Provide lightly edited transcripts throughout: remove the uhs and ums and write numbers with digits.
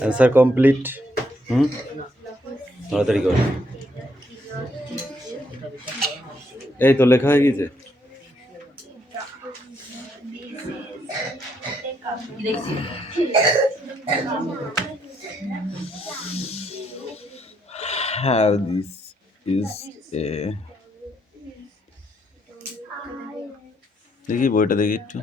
Answer complete. তাড়াতাড়ি কর। এই তো লেখা হয়ে গেছে। How this is a দেখি বইটা দেখি একটু।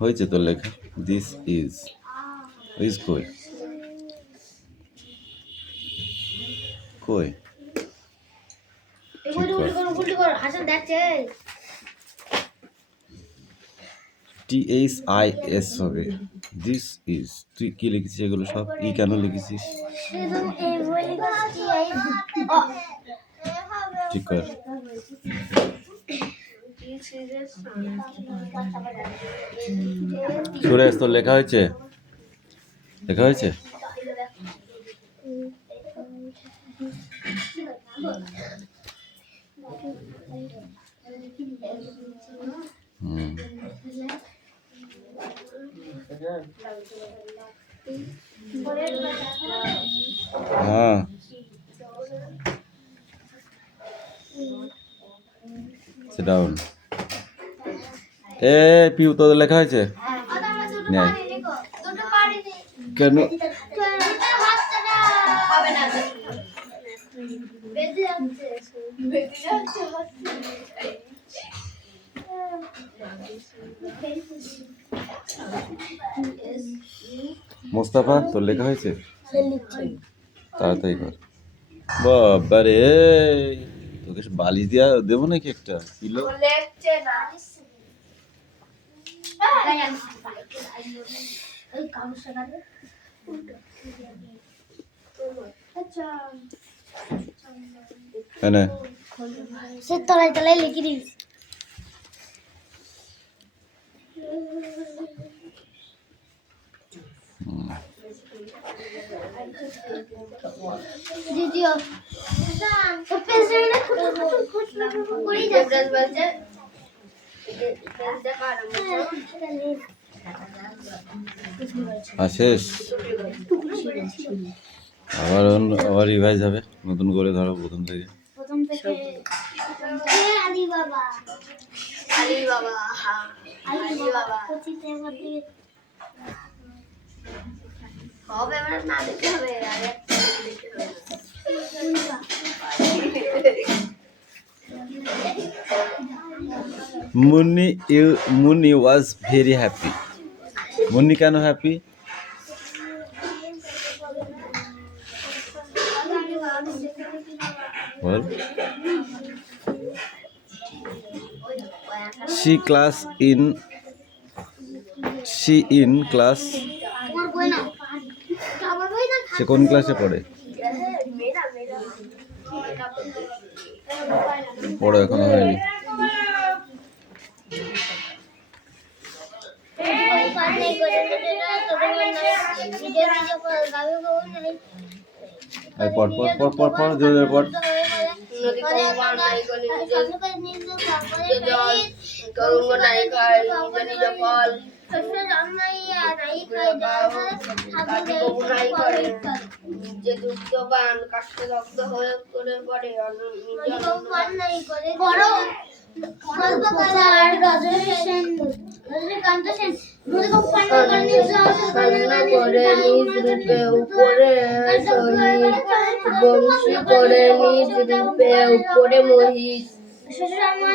হয়েছে তো লেখা। দিস ইজ কই কই THIS হবে। দিস ইজ, তুই কি লিখেছিস এগুলো সব? ই কেন লিখেছিস? ঠিক কর। সুরেশ তোর লেখা হয়েছে? লেখা হয়েছে? হ্যাঁ ডাউন। এ পিউ তোদের লেখা হয়েছে? কেন? মোস্তাফা তোর লেখা হয়েছে? তাড়াতাড়ি কর। বাবা রে, তোকে বালিশ দিয়া দেবো নাকি একটা কিলো? সে তলায় তলায় লিখে দিস। দ্বিতীয় শেষ। আবার রিভাইজ হবে নতুন করে, ধরো প্রথম থেকে। আলী বাবা হবে না দেখতে হবে। Munni was very happy. Munni কেন হ্যাপি? বল। She in class। সে কোন ক্লাসে পড়ে? পড়ো এখনো হয়নি। পড় জোরে পড়। যে দুগ্ধবান কাষ্ঠদগ্ধ হয়ে করে পড়ে রজনীকান্ত সেন উপরে বংশী করে নিজ রূপে উপরে মহিষ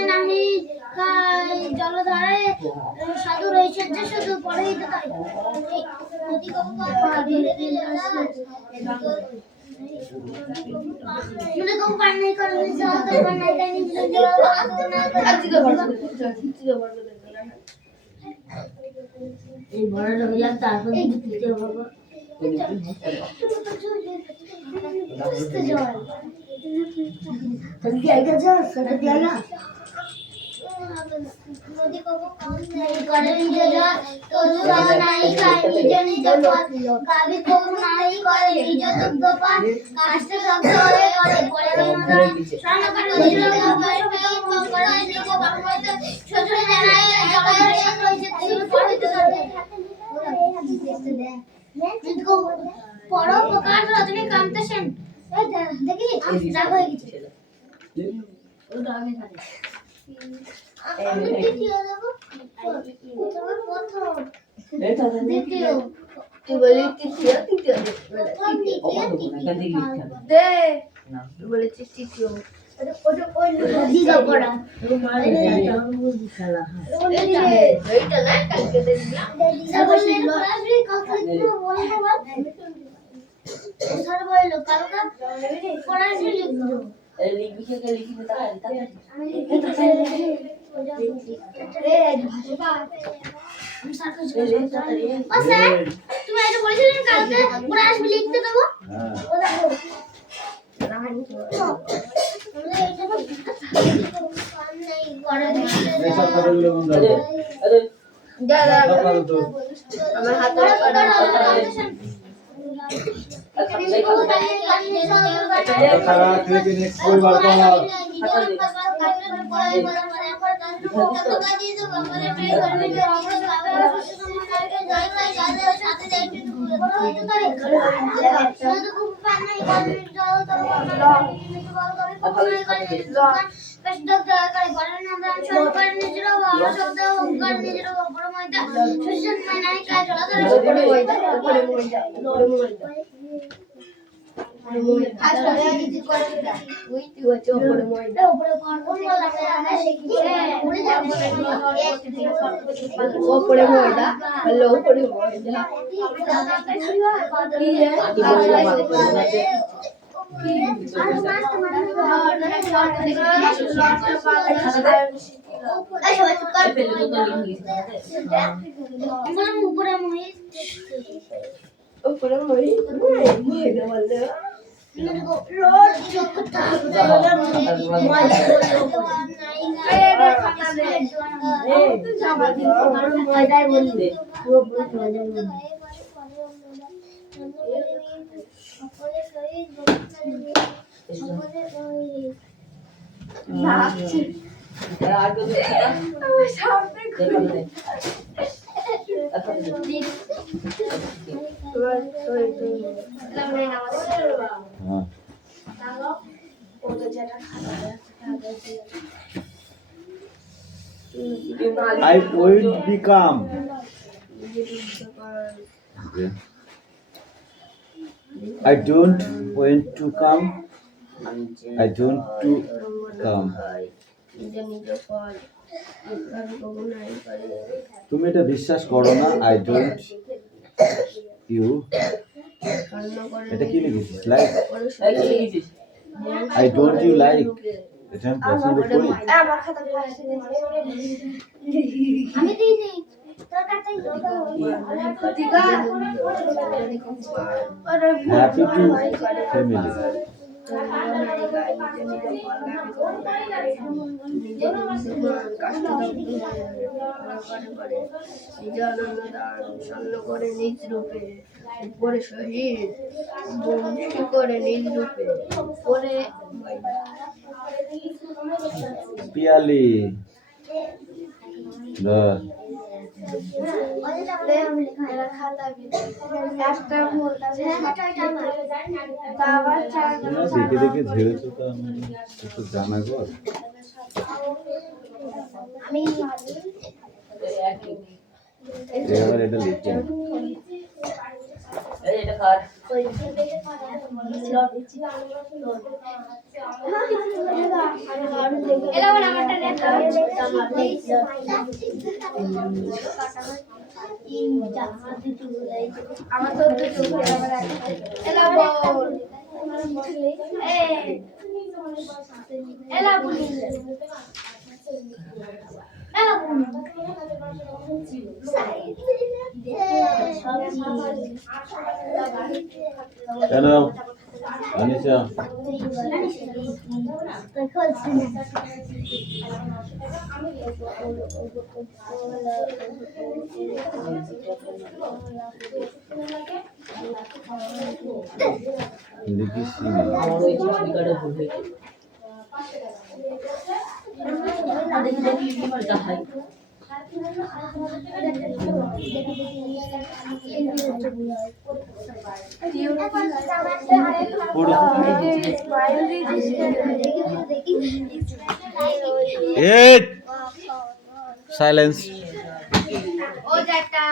নাহি জলধারায় সাধু রয়েছে যে শুধু পড়েই তো তাই এই বড় রবিয়া তারপর তৃতীয় ভাগ নদী করে নিজ জল তরু নাই খায় নিজ নিজ পথ গাবি তরু নাই করে নিজ দুগ্ধ পান কাষ্টে শব্দ হয়ে করে পড়ে বিনোদন স্বর্ণকার নিজ করে নিজ বাংলাতে শ্বশুরে জানাই জগতের সব রয়েছে তিনি পড়িতে করতে পরোপকার রজনীকান্ত সেন দেখি রাগ হয়ে গেছে ওটা আমি থাকে আমি দ্বিতীয় দেবো তোমার প্রথম দ্বিতীয় তুই বলি তৃতীয় তৃতীয় দে বলেছিস তৃতীয় দিগা পড়া এইটা না কালকে দেখলাম স্যার বললো কালকে পড়াশি লিখবো লিখবি কে লিখবি তুমি এটা বলেছিলে কালকে পড়াশি লিখতে দেবো আমার হাতে I won't become. I don't want to come. I don't to come. তুমি এটা বিশ্বাস করো না আই ডোন্ট ইউ এটা কি লিখেছিস like I don't you like এটা আমি পছন্দ করি আমার খাতা আমি দিই দিই তোর কাছেই হ্যাপি টু ফ্যামিলি নিজ রূপে পরে শহীদ করে নিজ রূপে পরে পিয়ালি দেখে দেখে ঝেড়েছো তো আমি একটু জানা গো এবার এটা লিখে আমার তো কেন অনিশা লিখিস আমার ওই চিঠি কার্ডে ভুল হয়েছে। দেখি দেখি যা হয়। সাইলেন্স ও যাটা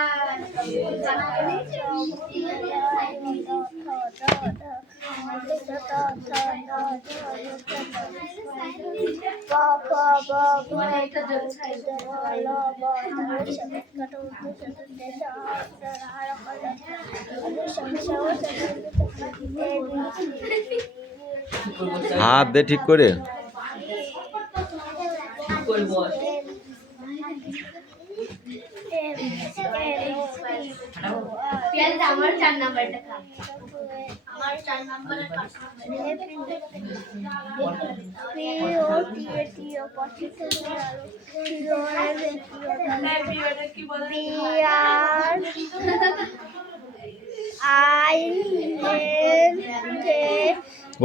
হাত দে ঠিক করে। ঠিক করে বস। আমার 4 নাম্বারটা খা আমার 4 নাম্বারের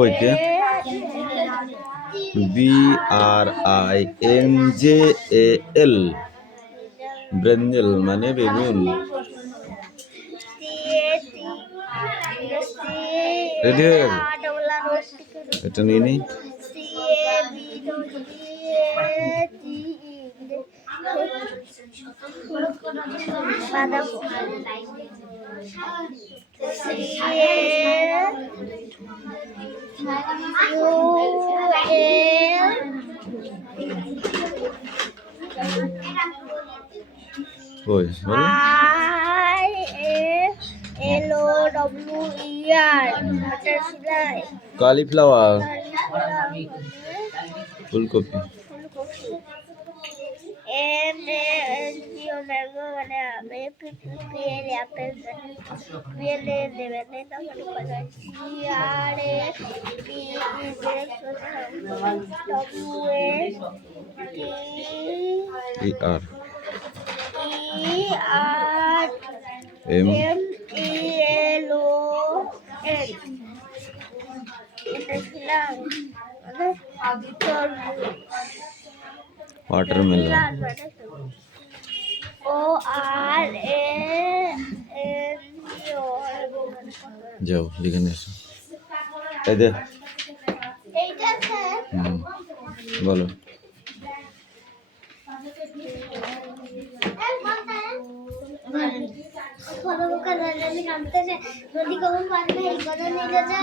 ওইকে BRINJAL ব্রেঞ্জেল মানে বেগুন। রেডি হয়ে গেছে, এটা নিয়ে নি। ওই বলো কালিফ্লাওয়ার, ফুলকপি। ER MELON watermelon যাও লিখে নিয়ে এসো। এই দে এইটা স্যার বলো नदी को पार नहीं बदल नहीं जाता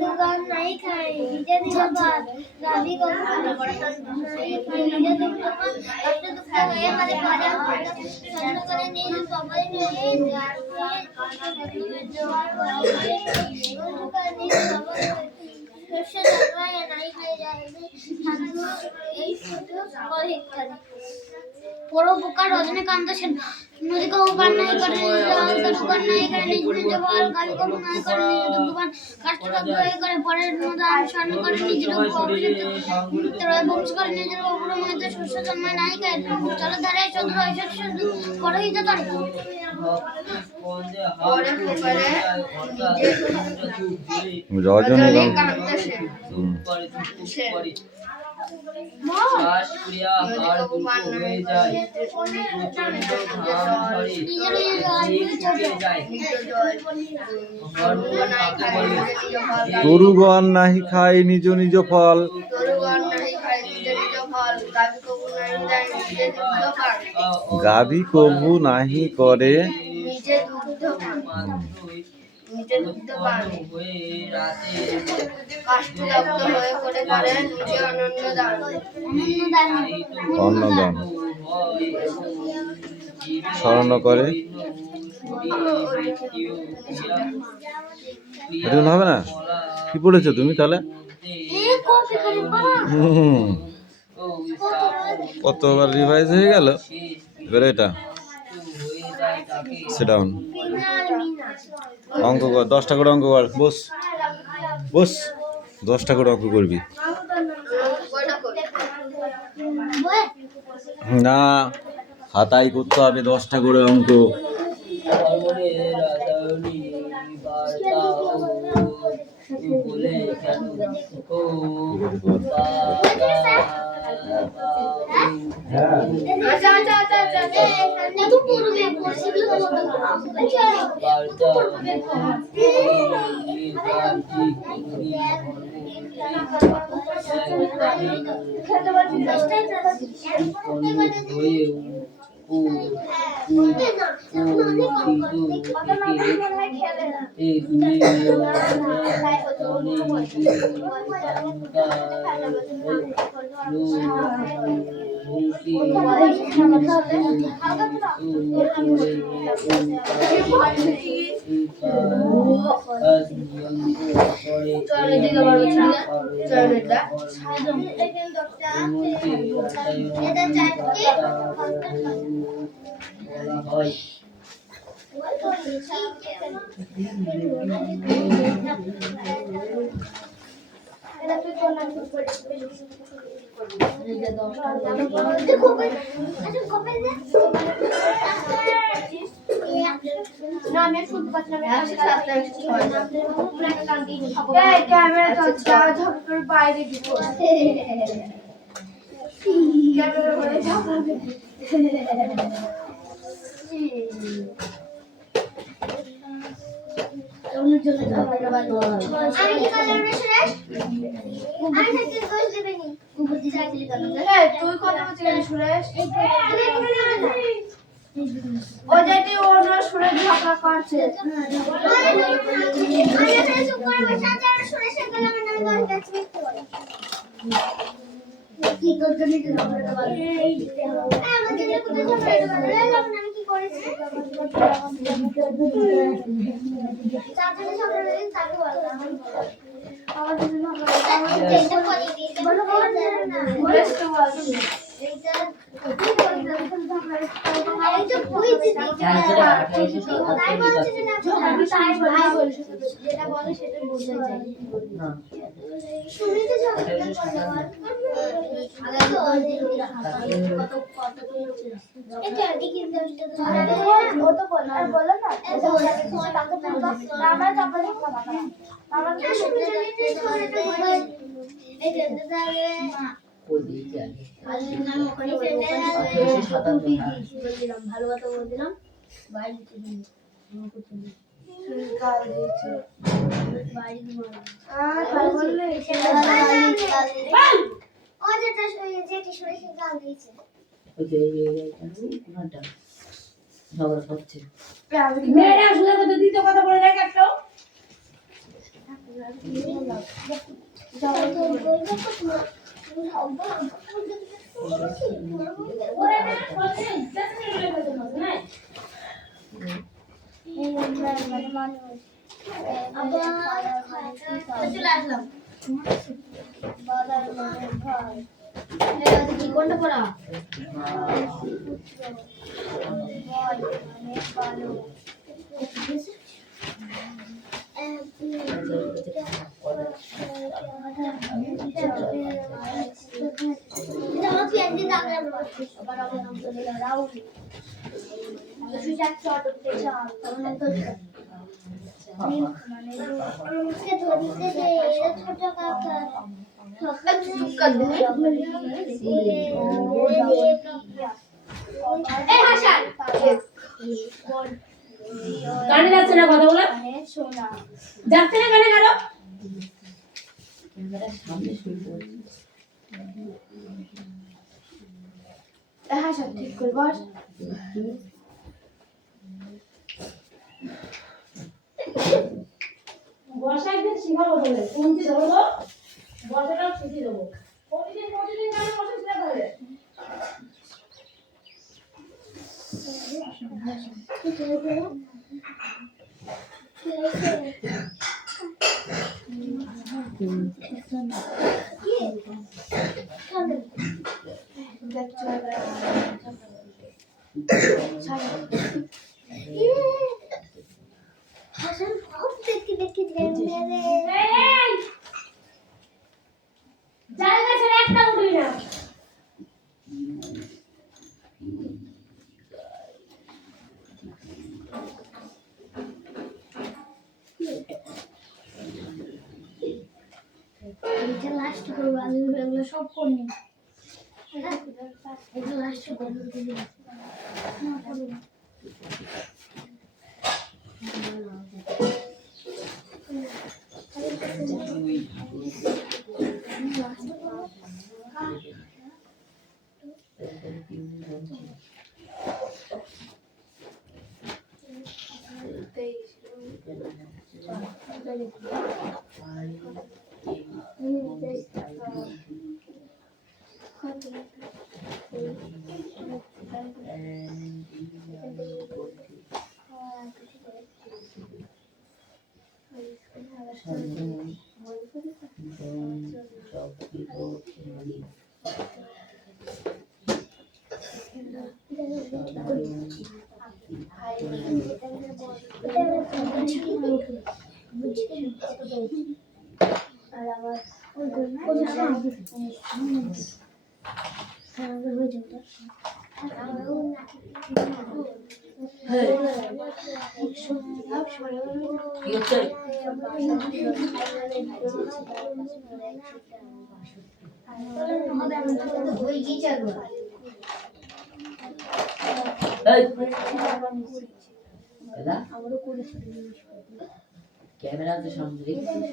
दुकान नहीं खाए डीजे नहीं बात नदी को नहीं डीजे दुकान अपने दुकान गए हमारे बाजार सामने करे नहीं सबाई नहीं दुकान नहीं सबाई कृष्ण दरबार नहीं खाए जाएंगे हम यही फोटो और एक कर পুরো বোকা রজনীকান্ত সেন নদী को पार नहीं करे दुकान नहीं करे नहीं जवाल गाली को नहीं करे दुकान कष्ट करे पड़े अनुदान স্বর্ণ করে নিজের তোরা বংশ করে নিজের উপর মধ্যে শস্য জন্মায় নাই গায় চলো ধারে চন্দ্র এসে শুধু করে দিতে তার রজনীকান্ত শ্বাস ক্রিয়া হাড় দ্রুত হয়ে যায়, প্রচন্ড ঘাম ঝরে, জিভ ফুটে যায়। হরমোন কাকে বলে? তরুগণ নাহি খায় নিজ নিজ ফল, গাভী কভু নাহি করে নিজে দুগ্ধ পান হয়ে রাতে কাষ্ঠদগ্ধ হয়ে করে করেন নিজে অন্নদান স্মরণ করে। এরকম হবে না? কি পড়েছো তুমি তাহলে? কতবার রিভাইজ হয়ে গেল। এবার এটা সিট ডাউন, অঙ্ক কর, 10টা করে অঙ্ক কর, বস। বস 10টা করে অঙ্ক করবি না খাতায় করতে হবে 10টা করে অঙ্ক অমরে রাধারণী বার্তা বলে কেন ও বাইরে আমি কি করলাম রে সুরেশ? আমি থাকতে দোষ দেবে নি। উপরে যাইছিলি কেন? তুই কথা বলছিস সুরেশ? ও যেটি ওর সুরেশ ঝগড়া করছে। আমি এখানে চুপ করে বসে আছি আর সুরেশের গলা আমার নামে গান গাইছে মিথ্যে বলে। কি করতে নিতে ঝগড়াটা বল? আমাদের কোথায় ঝগড়াটা বল? আমি কি করেছি? চাচাকে ঝগড়া দিন তাকে বল। আমার জন্য ঝগড়া এটা করে দিয়েছে। বলো বল না। বলেছ তো বল। এইটা কি করে ঝগড়া এই তো কইছি তাই বলছে যে না আমি তাই ভাই বলছি যেটা বলে সেটা বুঝে যায় না শুনি তো ঝগড়া করে কত কত এটা দেখি ও তো বল আর বলো না আমরা তারপরে আমরা কি শুনি জানি ঝগড়াটা হয় এটা দাঁড়াবে ভালো কথা বলছিলাম বাইরে কথা বলে দেখ একটাও কোনটা পড়া কানে যাচ্ছে না কথা বলে যাচ্ছে না কানে কারো হ্যাঁ সব ঠিক করে বস বসা একদিন শিখাবো বলে কোনটি ধরবো বসাটাও শিখিয়ে দেবো প্রতিদিন কেন বসে শিখা ধরে হাসান খুব দেখি লাস্ট করবো, আমি এগুলো সব করনি। এগুলো লাস্ট করবো। ক্যামেরা তো সামনে রেখেছিস।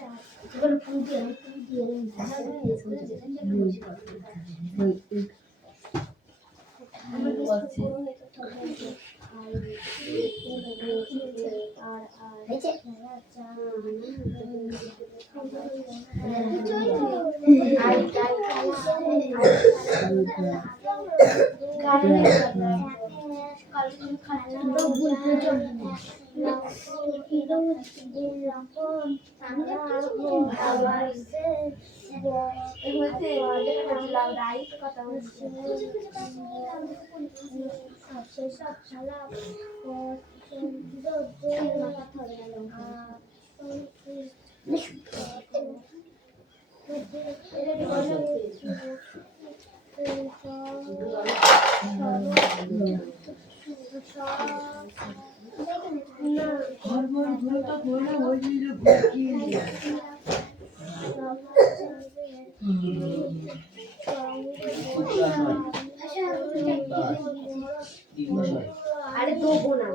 আরে দেবো না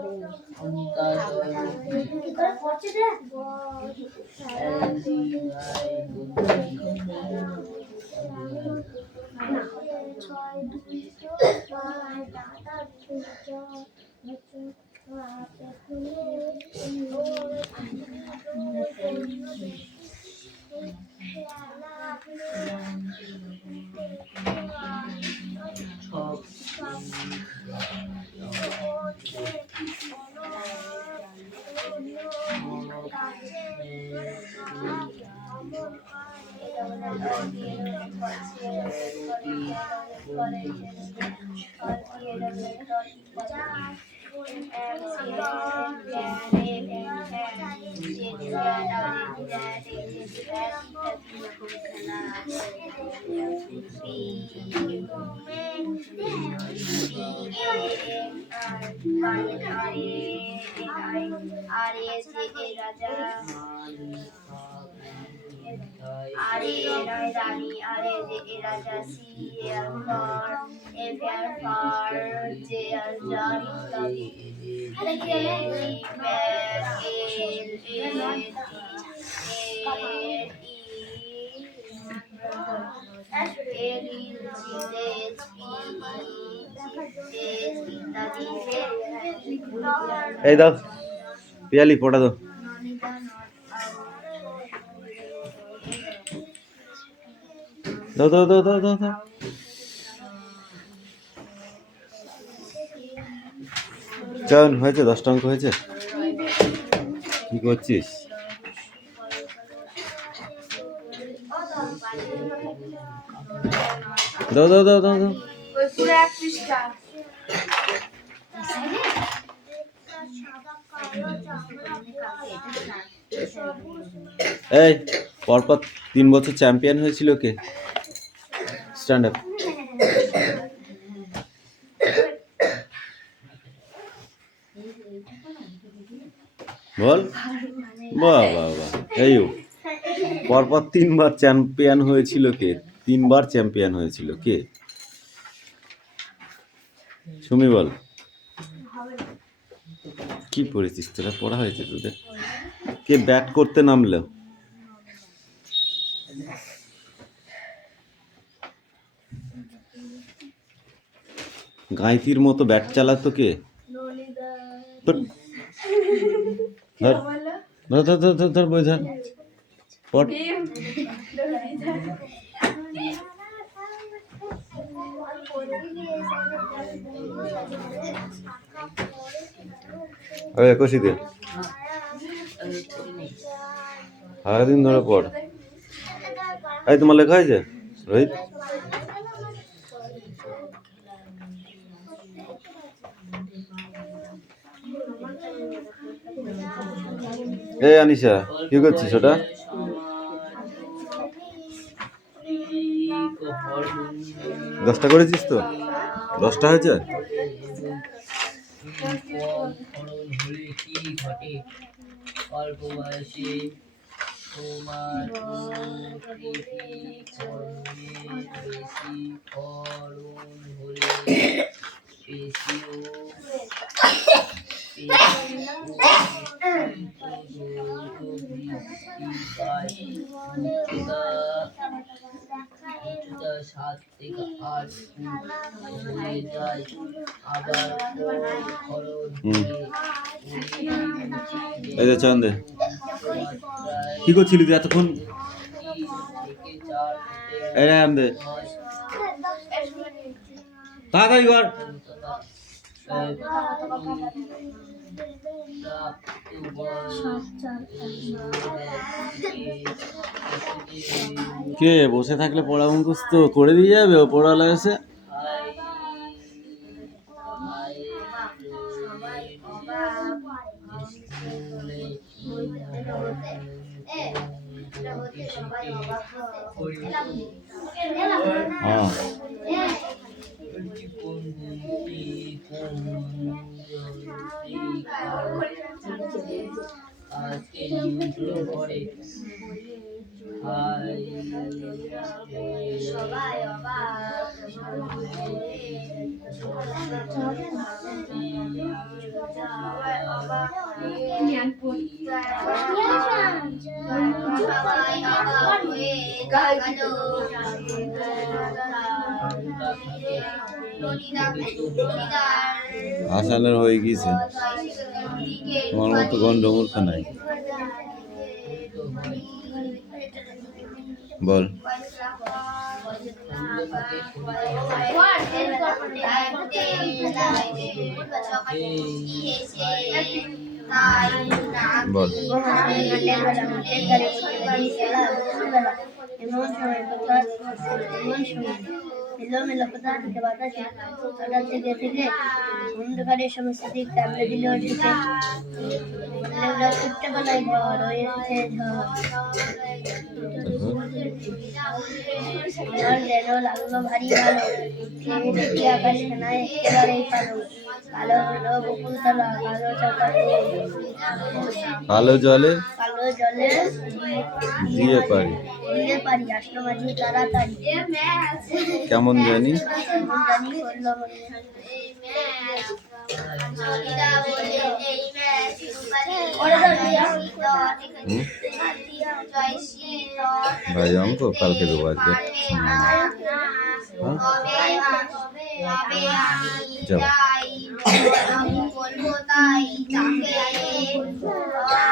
এই দাও পিয়ালি পড়া দাও। দাও দাও দাও দাও দাও দাও। কেমন হয়েছে? 10টা অঙ্ক হয়েছে? কি করছিস? দাও দাও দাও দাও দাও। এই পরপর 3 বছর চ্যাম্পিয়ন হয়েছিল কে? Stand up. বল। বাহ বাহ বাহ। এই পরপর 3বার চ্যাম্পিয়ন হয়েছিল কে? 3বার চ্যাম্পিয়ন হয়েছিল কে? সুমি বল। কি পড়েছিস তোরা? পড়া হয়েছে তোদের? কে ব্যাট করতে নামলো? গাঁইতির মতো ব্যাট চালাতো কে? ধর ধর ধর ধর ধর ধর ধর বই ধর পড়। ওই কষি দে, সারাদিন ধরে পড়। এই তোমার লেখা হয়েছে রোহিত? এই আনিশা কি করছিস ওটা? দশটা করেছিস তো? 10টা হয়েছে? অল্প বয়সে তোমার বেশি করণ হলে পেশিও উচ্চতা 7 থেকে 8 ফুট হয়ে যায়। আবার খরচ এই যে চন্দে কি করছিলি তুই এতক্ষণ? এই রাম দে তাড়াতাড়ি কর। কে বসে থাকলে পড়া মুখস্থ করে দিয়ে যাবে? ও পড়ালা এসে হ্যাঁ আজকে নিমন্ত্রণ করে সবাই আসানের হয়ে গিয়েছে, তোমার মতো গন্ডমূর্খ নাই। বল বল এলোমেলো কোথা থেকে বাতাসে হঠাৎ থেকে থেকে অন্ধকারের সমস্ত দিক কামড়ে দিল ওঠেছে। ওরা ছুটতে পালায় ঝড় হয়ে এসেছে ঝড় যেন লাগলো ভারী ভালো। খেয়ে দেখি আকাশ খানায় একেবারেই কালো কালো হলো বকুলতলা কালো চাকা কালো জলে দিয়ে পারি আসলো মাঝি তাড়াতাড়ি কেমন জানি করলো ভাই অঙ্ক কালকে দেবো, আজকে যাও।